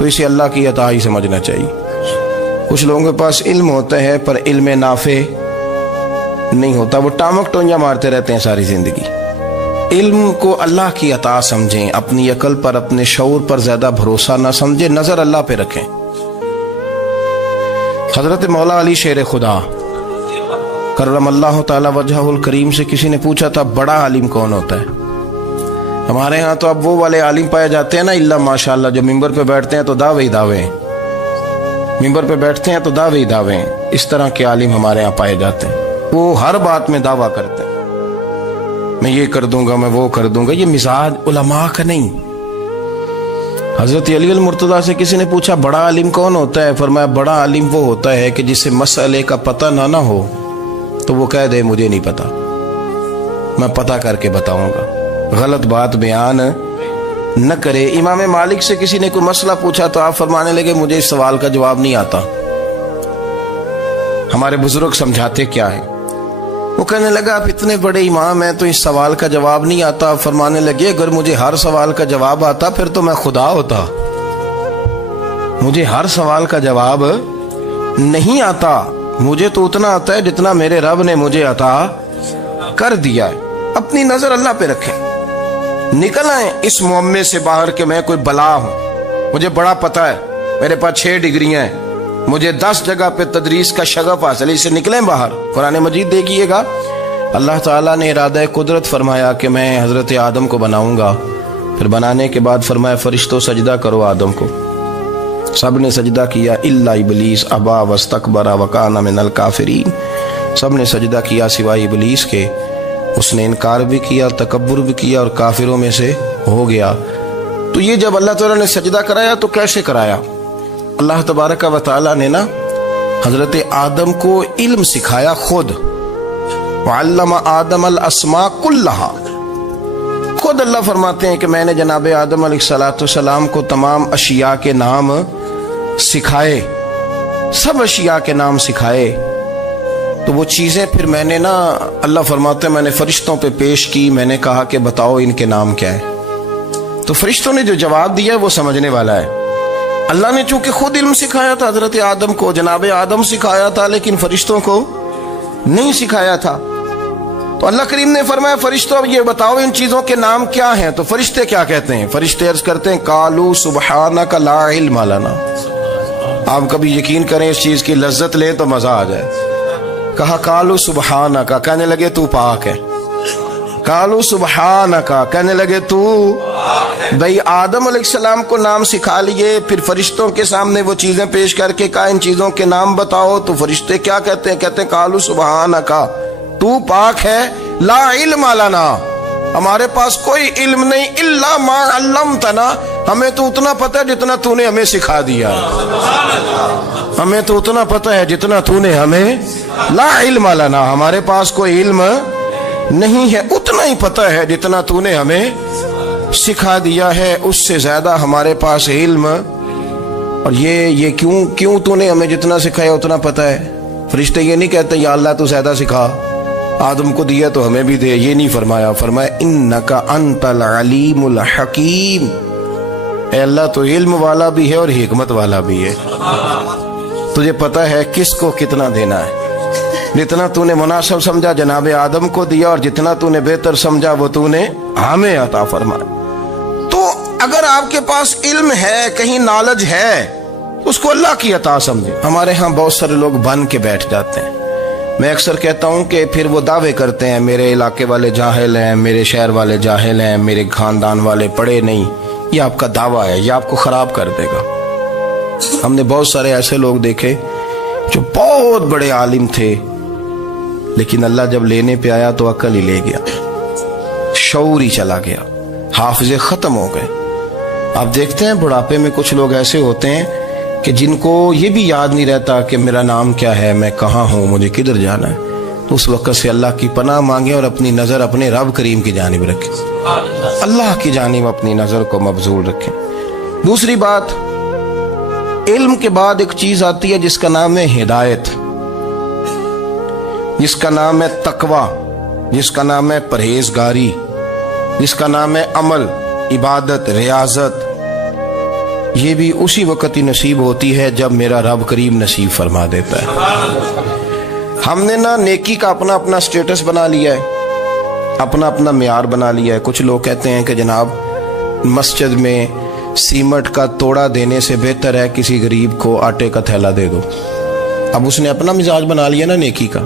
تو اسے اللہ کی عطا ہی سمجھنا چاہیے۔ کچھ لوگوں کے پاس علم ہوتا ہے پر علم نافع نہیں ہوتا، وہ ٹامک ٹونجا مارتے رہتے ہیں ساری زندگی۔ علم کو اللہ کی عطا سمجھیں، اپنی عقل پر اپنے شعور پر زیادہ بھروسہ نہ سمجھیں، نظر اللہ پہ رکھیں۔ حضرت مولا علی شیر خدا کرم اللہ تعالی وجہہ الکریم سے کسی نے پوچھا تھا بڑا عالم کون ہوتا ہے؟ ہمارے ہاں تو اب وہ والے عالم پائے جاتے ہیں نا، اللہ ماشاءاللہ، جو ممبر پہ بیٹھتے ہیں تو دعوے ہی دعوے، ممبر پہ بیٹھتے ہیں تو دعوے ہی دعوے، اس طرح کے عالم ہمارے ہاں پائے جاتے ہیں۔ وہ ہر بات میں دعویٰ کرتے ہیں، میں یہ کر دوں گا، میں وہ کر دوں گا۔ یہ مزاج علماء کا نہیں۔ حضرت علی المرتضیٰ سے کسی نے پوچھا بڑا عالم کون ہوتا ہے؟ فرمایا بڑا عالم وہ ہوتا ہے کہ جسے مسئلے کا پتہ نہ ہو تو وہ کہہ دے مجھے نہیں پتا، میں پتہ کر کے بتاؤں گا، غلط بات بیان نہ کرے۔ امام مالک سے کسی نے کوئی مسئلہ پوچھا تو آپ فرمانے لگے مجھے اس سوال کا جواب نہیں آتا، ہمارے بزرگ سمجھاتے کیا ہے؟ وہ کہنے لگا آپ اتنے بڑے امام ہیں تو اس سوال کا جواب نہیں آتا۔ آپ فرمانے لگے اگر مجھے ہر سوال کا جواب آتا پھر تو میں خدا ہوتا، مجھے ہر سوال کا جواب نہیں آتا، مجھے تو اتنا آتا ہے جتنا میرے رب نے مجھے عطا کر دیا ہے۔ اپنی نظر اللہ پہ رکھیں، نکل آئیں اس معمے سے باہر کہ میں کوئی بلا ہوں، مجھے بڑا پتہ ہے، میرے پاس 6 ڈگریاں ہیں، مجھے 10 جگہ پہ تدریس کا شغف حاصل ہے، اس سے نکلیں باہر۔ قرآن مجید دیکھیے گا، اللہ تعالیٰ نے ارادہ قدرت فرمایا کہ میں حضرت آدم کو بناؤں گا، پھر بنانے کے بعد فرمایا فرشتوں سجدہ کرو آدم کو، سب نے سجدہ کیا الا ابلیس ابا واستکبر وکان من الکافرین، سب نے سجدہ کیا سوائے ابلیس کے، اس نے انکار بھی کیا، تکبر بھی کیا اور کافروں میں سے ہو گیا۔ تو یہ جب اللہ تعالیٰ نے سجدہ کرایا تو کیسے کرایا؟ اللہ تبارک و تعالیٰ نے نا حضرت آدم کو علم سکھایا خود، وعلم آدم الاسماء کلہا، خود اللہ فرماتے ہیں کہ میں نے جناب آدم علیہ السلام کو تمام اشیاء کے نام سکھائے، سب اشیاء کے نام سکھائے۔ تو وہ چیزیں پھر میں نے نا، اللہ فرماتے ہیں میں نے فرشتوں پہ پیش کی، میں نے کہا کہ بتاؤ ان کے نام کیا ہے، تو فرشتوں نے جو جواب دیا وہ سمجھنے والا ہے۔ اللہ نے چونکہ خود علم سکھایا تھا حضرت آدم کو، جناب آدم سکھایا تھا، لیکن فرشتوں کو نہیں سکھایا تھا۔ تو اللہ کریم نے فرمایا فرشتوں اب یہ بتاؤ ان چیزوں کے نام کیا ہیں؟ تو فرشتے کیا کہتے ہیں؟ فرشتے عرض کرتے ہیں قالوا سبحانک لا علم لنا۔ آپ کبھی یقین کریں اس چیز کی لذت لیں تو مزہ آ جائے۔ کہا قالوا سبحانک، کہنے لگے تو پاک ہے، قالوا سبحانک، کہنے لگے تو بھئی آدم علیہ السلام کو نام سکھا لیے، پھر فرشتوں کے سامنے وہ چیزیں پیش کر کے کہا ان چیزوں کے نام بتاؤ، تو فرشتے کیا کہتے ہیں؟ کہتے ہیں قالوا سبحانک، تو پاک ہے، لا علم لنا، ہمارے پاس کوئی علم نہیں، الا ما علمتنا، ہمیں تو اتنا پتہ ہے جتنا تو نے ہمیں سکھا دیا، ہمیں تو اتنا پتہ ہے جتنا تو نے ہمیں، لا علم لنا، ہمارے پاس کوئی علم نہیں ہے، اتنا ہی پتہ ہے جتنا تو نے ہمیں سکھا دیا ہے، اس سے زیادہ ہمارے پاس علم۔ اور یہ کیوں تو نے ہمیں جتنا سکھایا اتنا پتہ ہے؟ فرشتے یہ نہیں کہتے یا اللہ تو زیادہ سکھا، آدم کو دیا تو ہمیں بھی دے، یہ نہیں فرمایا، فرمایا انکا انت العلیم الحکیم، اے اللہ تو علم والا بھی ہے اور حکمت والا بھی ہے، تجھے پتہ ہے کس کو کتنا دینا ہے، جتنا تو نے مناسب سمجھا جناب آدم کو دیا، اور جتنا تو نے بہتر سمجھا وہ تو نے ہمیں عطا فرمایا۔ تو اگر آپ کے پاس علم ہے، کہیں نالج ہے، اس کو اللہ کی عطا سمجھیں۔ ہمارے ہاں بہت سارے لوگ بن کے بیٹھ جاتے ہیں، میں اکثر کہتا ہوں کہ پھر وہ دعوے کرتے ہیں میرے علاقے والے جاہل ہیں، میرے شہر والے جاہل ہیں، میرے خاندان والے پڑھے نہیں۔ یہ آپ کا دعویٰ ہے، یہ آپ کو خراب کر دے گا۔ ہم نے بہت سارے ایسے لوگ دیکھے جو بہت بڑے عالم تھے، لیکن اللہ جب لینے پہ آیا تو عقل ہی لے گیا، شعور ہی چلا گیا، حافظے ختم ہو گئے۔ آپ دیکھتے ہیں بڑھاپے میں کچھ لوگ ایسے ہوتے ہیں کہ جن کو یہ بھی یاد نہیں رہتا کہ میرا نام کیا ہے، میں کہاں ہوں، مجھے کدھر جانا ہے۔ تو اس وقت سے اللہ کی پناہ مانگیں اور اپنی نظر اپنے رب کریم کی جانب رکھیں، اللہ کی جانب اپنی نظر کو مبذول رکھیں۔ دوسری بات، علم کے بعد ایک چیز آتی ہے جس کا نام ہے ہدایت، جس کا نام ہے تقوی، جس کا نام ہے پرہیزگاری، جس کا نام ہے عمل، عبادت، ریاضت۔ یہ بھی اسی وقت ہی نصیب ہوتی ہے جب میرا رب کریم نصیب فرما دیتا ہے۔ ہم نے نا نیکی کا اپنا اپنا سٹیٹس بنا لیا ہے، اپنا اپنا معیار بنا لیا ہے۔ کچھ لوگ کہتے ہیں کہ جناب مسجد میں سیمنٹ کا توڑا دینے سے بہتر ہے کسی غریب کو آٹے کا تھیلا دے دو۔ اب اس نے اپنا مزاج بنا لیا نا نیکی کا،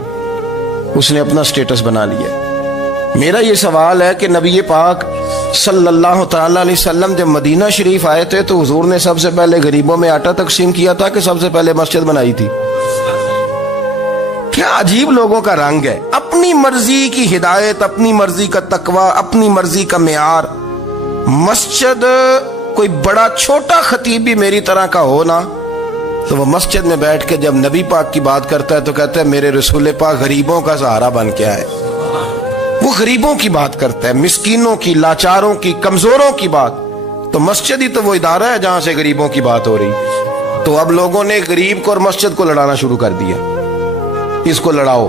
اس نے اپنا سٹیٹس بنا لیا۔ میرا یہ سوال ہے کہ نبی پاک صلی اللہ تعالی علیہ وسلم جب مدینہ شریف آئے تھے تو حضور نے سب سے پہلے غریبوں میں آٹا تقسیم کیا تھا کہ سب سے پہلے مسجد بنائی تھی؟ کیا عجیب لوگوں کا رنگ ہے، اپنی مرضی کی ہدایت، اپنی مرضی کا تقوی، اپنی مرضی کا معیار۔ مسجد کوئی بڑا چھوٹا خطیب بھی میری طرح کا ہو نا تو وہ مسجد میں بیٹھ کے جب نبی پاک کی بات کرتا ہے تو کہتا ہے میرے رسول پاک غریبوں کا سہارا بن کے آئے۔ وہ غریبوں کی بات کرتا ہے، مسکینوں کی، لاچاروں کی، کمزوروں کی بات۔ تو مسجد ہی تو وہ ادارہ ہے جہاں سے غریبوں کی بات ہو رہی۔ تو اب لوگوں نے غریب کو اور مسجد کو لڑانا شروع کر دیا، اس کو لڑاؤ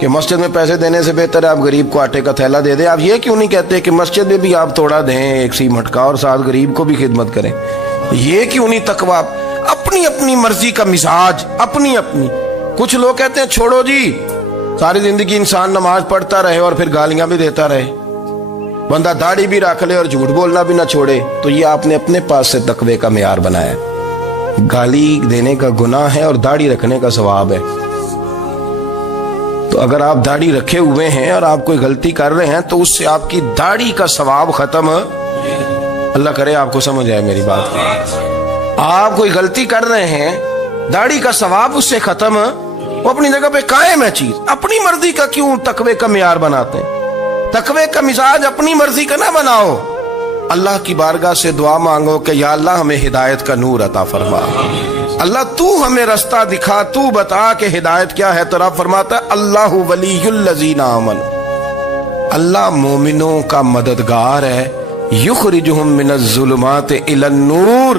کہ مسجد میں پیسے دینے سے بہتر ہے آپ غریب کو آٹے کا تھیلا دے دیں۔ آپ یہ کیوں نہیں کہتے کہ مسجد میں بھی آپ توڑا دیں ایک سیمنٹ کا اور ساتھ غریب کو بھی خدمت کریں؟ یہ کیوں نہیں تقویٰ؟ اپنی اپنی مرضی کا مزاج، اپنی اپنی۔ کچھ لوگ کہتے ہیں چھوڑو جی، ساری زندگی انسان نماز پڑھتا رہے اور پھر گالیاں بھی دیتا رہے، بندہ داڑھی بھی رکھ لے اور جھوٹ بولنا بھی نہ چھوڑے، تو یہ آپ نے اپنے پاس سے تقوی کا معیار بنایا۔ گالی دینے کا گناہ ہے اور داڑھی رکھنے کا ثواب ہے۔ تو اگر آپ داڑھی رکھے ہوئے ہیں اور آپ کوئی غلطی کر رہے ہیں تو اس سے آپ کی داڑھی کا ثواب ختم۔ اللہ کرے آپ کو سمجھ آئے میری بات۔ آپ کوئی غلطی کر رہے ہیں، داڑھی کا ثواب اس سے ختم، وہ اپنی جگہ پہ قائم ہے چیز۔ اپنی مرضی کا کیوں تقوی کا معیار بناتے ہیں؟ تقوی کا مزاج اپنی مرضی کا نہ بناؤ۔ اللہ کی بارگاہ سے دعا مانگو کہ یا اللہ ہمیں ہدایت کا نور عطا فرما، اللہ تو ہمیں رستہ دکھا، تو بتا کہ ہدایت کیا ہے۔ تو رب فرماتا ہے اللہ ولی الذین آمنوا، اللہ مومنوں کا مددگار ہے، یخرجہم من الظلمات الی النور،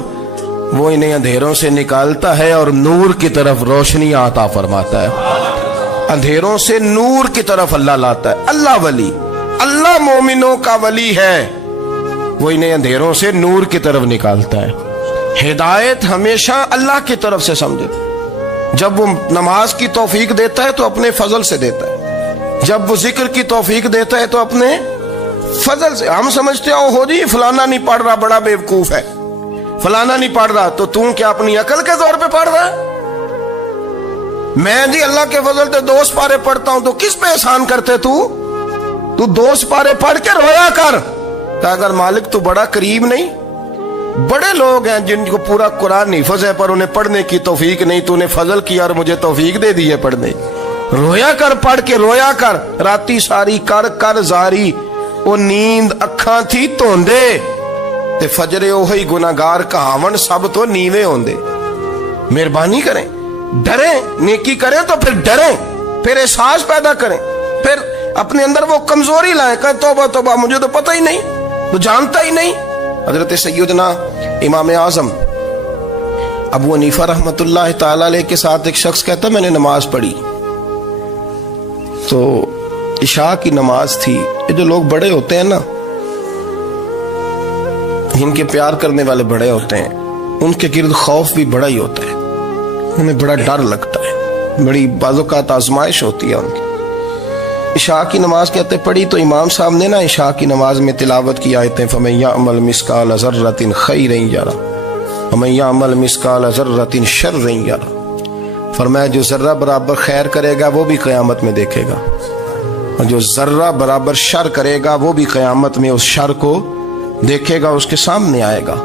وہ انہیں اندھیروں سے نکالتا ہے اور نور کی طرف روشنی عطا فرماتا ہے۔ اندھیروں سے نور کی طرف اللہ لاتا ہے۔ اللہ ولی، اللہ مومنوں کا ولی ہے، وہ انہیں اندھیروں سے نور کی طرف نکالتا ہے۔ ہدایت ہمیشہ اللہ کی طرف سے سمجھے۔ جب وہ نماز کی توفیق دیتا ہے تو اپنے فضل سے دیتا ہے، جب وہ ذکر کی توفیق دیتا ہے تو اپنے فضل سے۔ ہم سمجھتے ہو جی فلانا نہیں پڑھ رہا بڑا بیوقوف ہے، فلانا نہیں پڑھ رہا، تو تم کیا اپنی عقل کے زور پہ پڑھ رہا ہے؟ میں جی اللہ کے فضل سے 2 سپارے پڑھتا ہوں، تو کس پہ احسان کرتے تو 2 سپارے پڑھ کے رویا کر کہ اگر مالک تو بڑا قریب نہیں۔ بڑے لوگ ہیں جن کو پورا قرآن حفظ ہے پر انہیں پڑھنے کی توفیق نہیں، تو انہیں فضل کیا اور مجھے توفیق دے دی ہے پڑھنے۔ رویا کر، پڑھ کے رویا کر، راتی ساری کر کر زاری، وہ نیند اکھاں تھی توندے تے فجرے اوہی گناہگار کہاون سب تو نیوے ہوندے۔ مہربانی کریں، ڈریں، نیکی کریں تو پھر ڈریں، پھر احساس پیدا کریں، پھر اپنے اندر وہ کمزوری لائیں کہ توبہ توبہ مجھے تو پتہ ہی نہیں، تو جانتا ہی نہیں۔ حضرت سیدنا امام اعظم ابو حنیفہ رحمۃ اللہ تعالی علیہ کے ساتھ ایک شخص کہتا میں نے نماز پڑھی تو عشاء کی نماز تھی۔ یہ جو لوگ بڑے ہوتے ہیں نا، جن کے پیار کرنے والے بڑے ہوتے ہیں، ان کے گرد خوف بھی بڑا ہی ہوتا ہے، انہیں بڑا ڈر لگتا ہے، بڑی بعض اوقات آزمائش ہوتی ہے ان کی۔ عشاء کی نماز کہتے پڑھی تو امام صاحب نے نا عشاء کی نماز میں تلاوت کی آیتیں فَمَن يَعْمَلْ مِثْقَالَ ذَرَّةٍ خَيْرًا يَرَهُ وَمَن يَعْمَلْ مِثْقَالَ ذَرَّةٍ شَرًّا يَرَهُ، فرمایا جو ذرہ برابر خیر کرے گا وہ بھی قیامت میں دیکھے گا، اور جو ذرہ برابر شر کرے گا وہ بھی قیامت میں اس شر کو دیکھے گا، اس کے سامنے آئے گا۔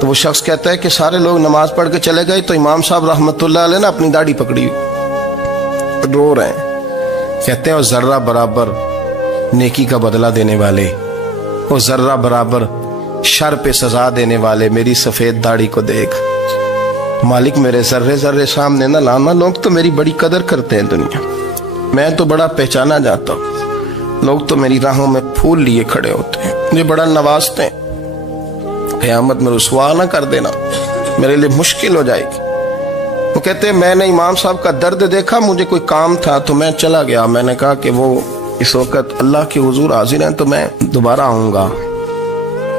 تو وہ شخص کہتا ہے کہ سارے لوگ نماز پڑھ کے چلے گئے تو امام صاحب رحمۃ اللہ علیہ نے اپنی داڑھی پکڑی، رو رہے ہیں، کہتے ہیں وہ ذرہ برابر نیکی کا بدلہ دینے والے، وہ ذرہ برابر شر پہ سزا دینے والے میری سفید داڑھی کو دیکھ، مالک میرے ذرے ذرے سامنے نہ لانا، لوگ تو میری بڑی قدر کرتے ہیں دنیا، میں تو بڑا پہچانا جاتا ہوں، لوگ تو میری راہوں میں پھول لیے کھڑے ہوتے ہیں، مجھے بڑا نوازتے ہیں، قیامت میں رسوا نہ کر دینا، میرے لیے مشکل ہو جائے گی۔ وہ کہتے ہیں میں نے امام صاحب کا درد دیکھا، مجھے کوئی کام تھا تو میں چلا گیا، میں نے کہا کہ وہ اس وقت اللہ کے حضور حاضر ہیں تو میں دوبارہ آؤں گا،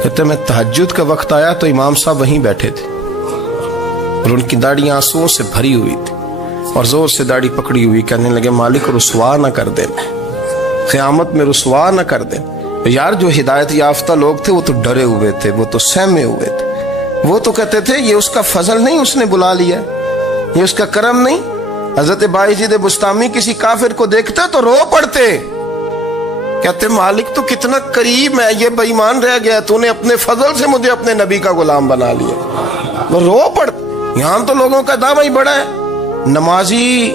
کہتے میں تہجد کا وقت آیا تو امام صاحب وہیں بیٹھے تھے اور ان کی داڑھی آنسوؤں سے بھری ہوئی تھی اور زور سے داڑھی پکڑی ہوئی، کہنے لگے مالک رسوا نہ کر دے، قیامت میں رسوا نہ کر دے۔ یار جو ہدایت یافتہ لوگ تھے وہ تو ڈرے ہوئے تھے، وہ تو سہمے ہوئے تھے، وہ تو کہتے تھے یہ اس کا فضل نہیں، اس نے بلا لیا، یہ اس کا کرم نہیں۔ حضرت بایزید بسطامی کسی کافر کو دیکھتا تو رو پڑتے، کہتے مالک تو کتنا قریب ہے، یہ بے ایمان رہ گیا، تو نے اپنے فضل سے مجھے اپنے نبی کا غلام بنا لیا۔ وہ رو پڑتے۔ یہاں تو لوگوں کا دعویٰ ہی بڑا ہے۔ نمازی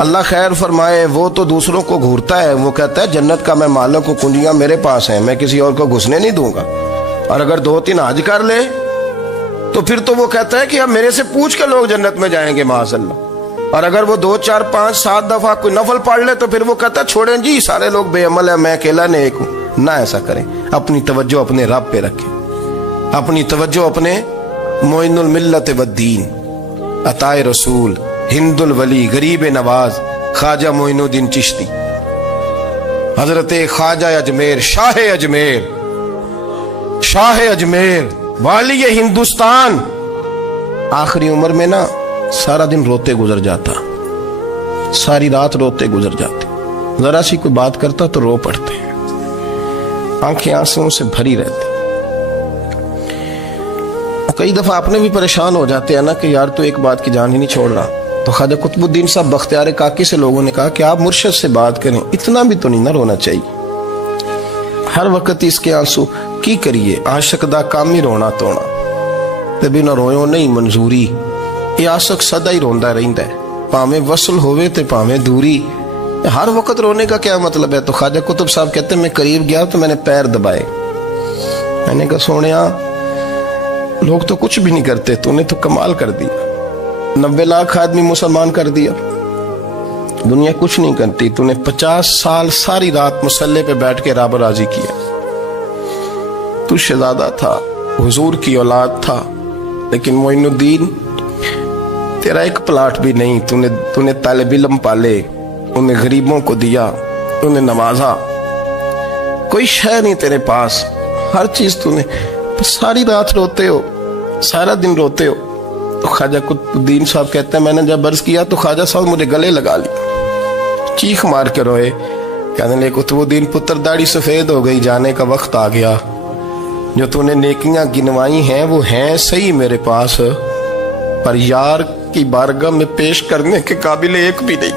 اللہ خیر فرمائے وہ تو دوسروں کو گھورتا ہے، وہ کہتا ہے جنت کا میں مالک ہوں، کنجیاں میرے پاس ہیں، میں کسی اور کو گھسنے نہیں دوں گا۔ اور اگر 2-3 حج کر لے تو پھر تو وہ کہتا ہے کہ اب میرے سے پوچھ کے لوگ جنت میں جائیں گے معاذ اللہ۔ اور اگر وہ 2 4 5 7 دفعہ کوئی نفل پڑھ لے تو پھر وہ کہتا ہے چھوڑیں جی سارے لوگ بے عمل ہیں، میں اکیلا نیک ہوں۔ نہ ایسا کریں، اپنی توجہ اپنے رب پہ رکھیں، اپنی توجہ اپنے معین الملت والدین، عطائے رسول، ہند الولی، غریب نواز، خواجہ معین الدین چشتی، حضرت خواجہ اجمیر، شاہ اجمیر، شاہ اجمیر، والی ہندوستان۔ آخری عمر میں نا سارا دن روتے گزر جاتا، ساری رات روتے گزر جاتے، ذرا سی کوئی بات کرتا تو رو پڑتے، آنکھیں آنسوؤں سے بھری رہتی۔ کئی دفعہ اپنے بھی پریشان ہو جاتے ہیں نا کہ یار تو ایک بات کی جان ہی نہیں چھوڑ رہا۔ تو خواجہ قطب الدین صاحب بختیار کاکی سے لوگوں نے کہا کہ آپ مرشد سے بات کریں، اتنا بھی تو نہیں نہ رونا چاہیے، ہر وقت اس کے آنسو کی کریے، عاشق دا کام ہی رونا تونا، تبھی نہ رویو نہیں منظوری، یہ عاشق سدا ہی روندا رہندا ہے، پاویں وصل ہوئے تے پاویں دوری، ہر وقت رونے کا کیا مطلب ہے؟ تو خواجہ قطب صاحب کہتے ہیں میں قریب گیا تو میں نے پیر دبائے، میں نے کہا سونیا لوگ تو کچھ بھی نہیں کرتے، تو نے تو کمال کر دیا، 90 لاکھ آدمی مسلمان کر دیا، دنیا کچھ نہیں کرتی، تو نے 50 سال ساری رات مسلح پہ بیٹھ کے رب راضی کیا، تو شہزادہ تھا، حضور کی اولاد تھا، لیکن معین الدین تیرا ایک پلاٹ بھی نہیں، تو نے طالب علم پالے، انہیں غریبوں کو دیا، انہیں نوازا، کوئی شے نہیں تیرے پاس، ہر چیز تو نے، ساری رات روتے ہو، سارا دن روتے ہو۔ تو خواجہ قطب الدین صاحب کہتے ہیں میں نے جب عرض کیا تو خواجہ صاحب مجھے گلے لگا لیا، چیخ مار کے روئے، کہنے لے قطب الدین پتر داڑھی سفید ہو گئی، جانے کا وقت آ گیا، جو تو نے نیکیاں گنوائی ہیں وہ ہیں صحیح میرے پاس، پر یار کی بارگاہ میں پیش کرنے کے قابل ایک بھی نہیں،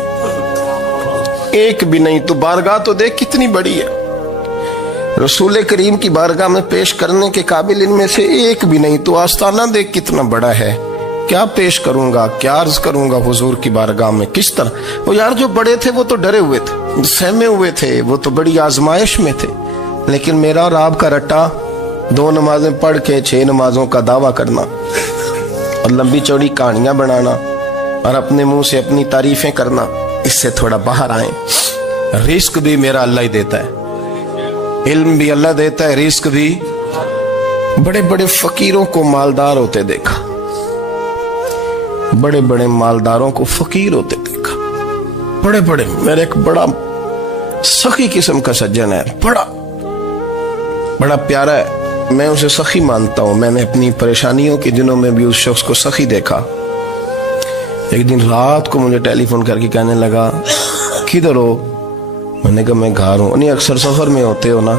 ایک بھی نہیں۔ تو بارگاہ تو دیکھ کتنی بڑی ہے، رسول کریم کی بارگاہ میں پیش کرنے کے قابل ان میں سے ایک بھی نہیں، تو آستانہ دیکھ کتنا بڑا ہے، کیا پیش کروں گا، کیا عرض کروں گا حضور کی بارگاہ میں، کس طرح؟ وہ یار جو بڑے تھے وہ تو ڈرے ہوئے تھے، سہمے ہوئے تھے، وہ تو بڑی آزمائش میں تھے، لیکن میرا اور آپ کا رٹا 2 نمازیں پڑھ کے 6 نمازوں کا دعویٰ کرنا اور لمبی چوڑی کہانیاں بنانا اور اپنے منہ سے اپنی تعریفیں کرنا، اس سے تھوڑا باہر آئیں۔ رزق بھی میرا اللہ ہی دیتا ہے، علم بھی اللہ دیتا ہے، رزق بھی۔ بڑے بڑے فقیروں کو مالدار ہوتے دیکھا، بڑے بڑے مالداروں کو فقیر ہوتے دیکھا، بڑے بڑے، میرے ایک بڑا سخی قسم کا سجن ہے، بڑا پیارا ہے، میں اسے سخی مانتا ہوں، میں نے اپنی پریشانیوں کے دنوں میں بھی اس شخص کو سخی دیکھا۔ ایک دن رات کو مجھے ٹیلی فون کر کے کہنے لگا کدھر ہو؟ میں نے کہا میں گھر ہوں۔ نہیں اکثر سفر میں ہوتے ہو نا؟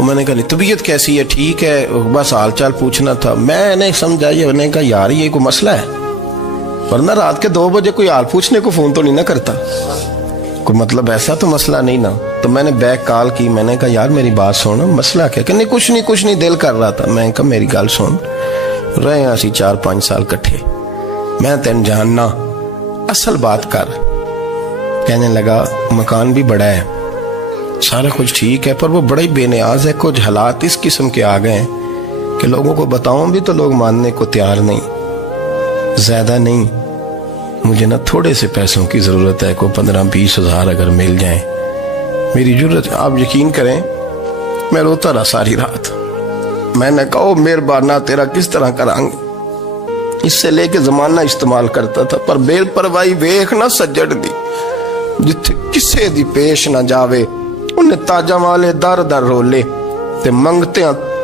میں نے کہا طبیعت کیسی ہے؟ ٹھیک ہے، بس حال چال پوچھنا تھا۔ میں نے سمجھائی، میں نے کہا یار یہ کوئی مسئلہ ہے، ورنہ رات کے 2 بجے کوئی حال پوچھنے کو فون تو نہیں نہ کرتا، کوئی مطلب ایسا تو مسئلہ نہیں نا۔ تو میں نے بیک کال کی، میں نے کہا یار میری بات سن، مسئلہ کیا؟ کہ نہیں کچھ نہیں دل کر رہا تھا۔ میں نے کہا میری گل سن، رہے ہیں اسی 4-5 سال کٹھے، میں تین جاننا، اصل بات کر۔ کہنے لگا مکان بھی بڑا ہے، سارا کچھ ٹھیک ہے، پر وہ بڑا ہی بے نیاز ہے، کچھ حالات اس قسم کے آ گئے ہیں کہ لوگوں کو بتاؤں بھی تو لوگ ماننے کو تیار نہیں، زیادہ نہیں، مجھے نا تھوڑے سے پیسوں کی ضرورت ہے، کوئی 15-20 ہزار اگر مل جائیں، میری ضرورت۔ آپ یقین کریں میں روتا رہا ساری رات۔ میں نے کہا مہربانہ تیرا کس طرح کرانگے، اس سے لے کے زمانہ استعمال کرتا تھا، پر بے پرواہی ویخ نہ سجڑ دی، جتھے کسے دی پیش نہ جاوے، انہیں تاجہ والے در در رولے تے منگتے ہیں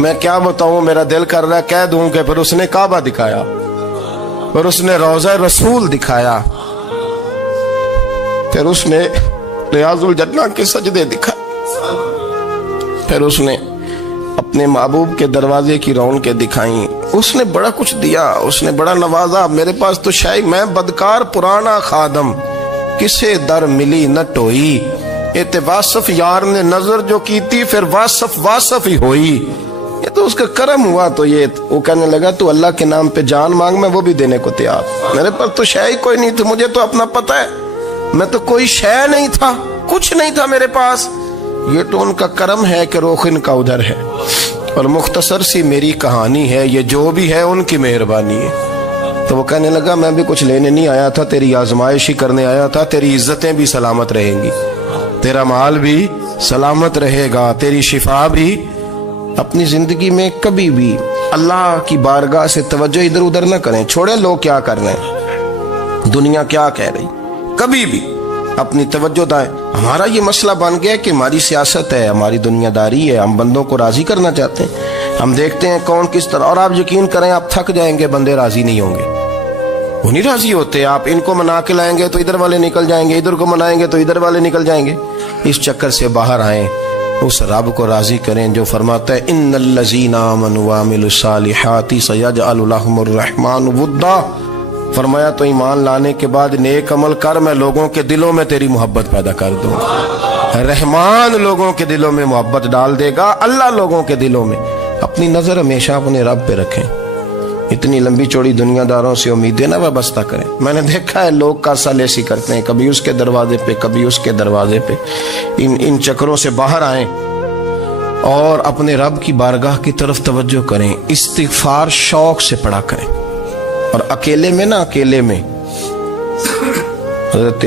میں کیا بتاؤں، میرا دل کر رہا ہے کہہ دوں کہ پھر اس نے کعبہ دکھایا، پھر اس نے روضہ رسول دکھایا، پھر اس نے ریاض الجنہ کے سجدے دکھائے، پھر اس نے اپنے محبوب کے دروازے کی رونقیں دکھائیں، اس نے بڑا کچھ دیا، اس نے بڑا نوازا۔ میرے پاس تو شاید میں بدکار پرانا خادم، کسے در ملی نہ ٹوئی، اے واصف یار نے نظر جو کی تھی، پھر واصف ہی ہوئی۔ یہ تو اس کا کرم ہوا۔ تو یہ وہ کہنے لگا تو اللہ کے نام پہ جان مانگ، میں وہ بھی دینے کو تیار۔ میرے پاس تو شے کوئی نہیں تھی، مجھے تو اپنا پتہ ہے، میں تو کوئی شے نہیں تھا، کچھ نہیں تھا میرے پاس۔ یہ تو ان کا کرم ہے کہ رخ ان کا ادھر ہے، اور مختصر سی میری کہانی ہے، یہ جو بھی ہے ان کی مہربانی ہے۔ تو وہ کہنے لگا میں بھی کچھ لینے نہیں آیا تھا، تیری آزمائش ہی کرنے آیا تھا، تیری عزتیں بھی سلامت رہیں گی، تیرا مال بھی سلامت رہے گا، تیری شفا بھی۔ اپنی زندگی میں کبھی بھی اللہ کی بارگاہ سے توجہ ادھر ادھر نہ کریں، چھوڑیں لوگ کیا کر رہے ہیں، دنیا کیا کہہ رہی، کبھی بھی اپنی توجہ دائیں۔ ہمارا یہ مسئلہ بن گیا کہ ہماری سیاست ہے، ہماری دنیا داری ہے، ہم بندوں کو راضی کرنا چاہتے ہیں، ہم دیکھتے ہیں کون کس طرح، اور آپ یقین کریں آپ تھک جائیں گے، بندے راضی نہیں ہوں گے، وہ نہیں راضی ہوتے۔ آپ ان کو منا کے لائیں گے تو ادھر والے نکل جائیں گے، ادھر کو منائیں گے تو ادھر والے نکل جائیں گے۔ اس چکر سے باہر آئیں، اس رب کو راضی کریں جو فرماتا ہے ان الذین آمنوا وعملوا الصالحات سیجعل لهم الرحمن ودا۔ فرمایا تو ایمان لانے کے بعد نیک عمل کر، میں لوگوں کے دلوں میں تیری محبت پیدا کر دوں گا۔ رحمان لوگوں کے دلوں میں محبت ڈال دے گا، اللہ لوگوں کے دلوں میں۔ اپنی نظر ہمیشہ اپنے رب پہ رکھیں، اتنی لمبی چوڑی دنیا داروں سے امیدیں نہ وابستہ کریں۔ میں نے دیکھا ہے لوگ کاسا لیسی کرتے ہیں، کبھی اس کے دروازے پہ کبھی اس کے دروازے پہ۔ ان چکروں سے باہر آئیں اور اپنے رب کی بارگاہ کی طرف توجہ کریں، استغفار شوق سے پڑھا کریں، اور اکیلے میں نہ، اکیلے میں۔ حضرت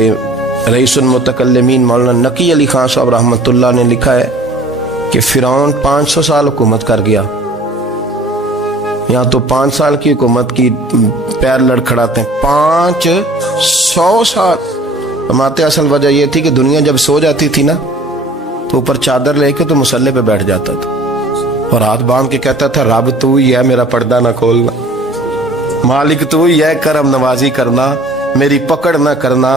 رئیس المتکلمین مولانا نقی علی خان صاحب رحمۃ اللہ نے لکھا ہے کہ فرعون 500 سال حکومت کر گیا، یہاں تو 5 سال کی حکومت کی پیر لڑکھڑاتے ہیں، 500 سال۔ فرماتے اصل وجہ یہ تھی کہ دنیا جب سو جاتی تھی نا تو اوپر چادر لے کے تو مسلح پہ بیٹھ جاتا تھا، اور ہاتھ باندھ کے کہتا تھا رب تو ہی ہے، میرا پردہ نہ کھولنا، مالک تو ہی ہے، کرم نوازی کرنا، میری پکڑ نہ کرنا۔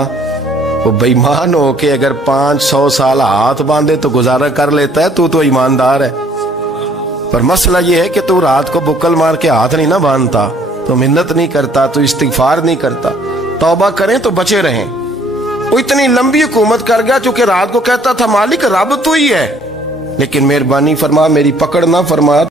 وہ بے ایمان ہو کے اگر 500 سال ہاتھ باندھے تو گزارا کر لیتا ہے، تو ایماندار ہے۔ پر مسئلہ یہ ہے کہ تو رات کو بکل مار کے ہاتھ نہیں نہ باندھتا، تو منت نہیں کرتا، تو استغفار نہیں کرتا، توبہ کریں تو بچے رہیں۔ وہ اتنی لمبی حکومت کر گیا چونکہ رات کو کہتا تھا مالک رب تو ہی ہے، لیکن مہربانی فرما، میری پکڑ نہ فرما۔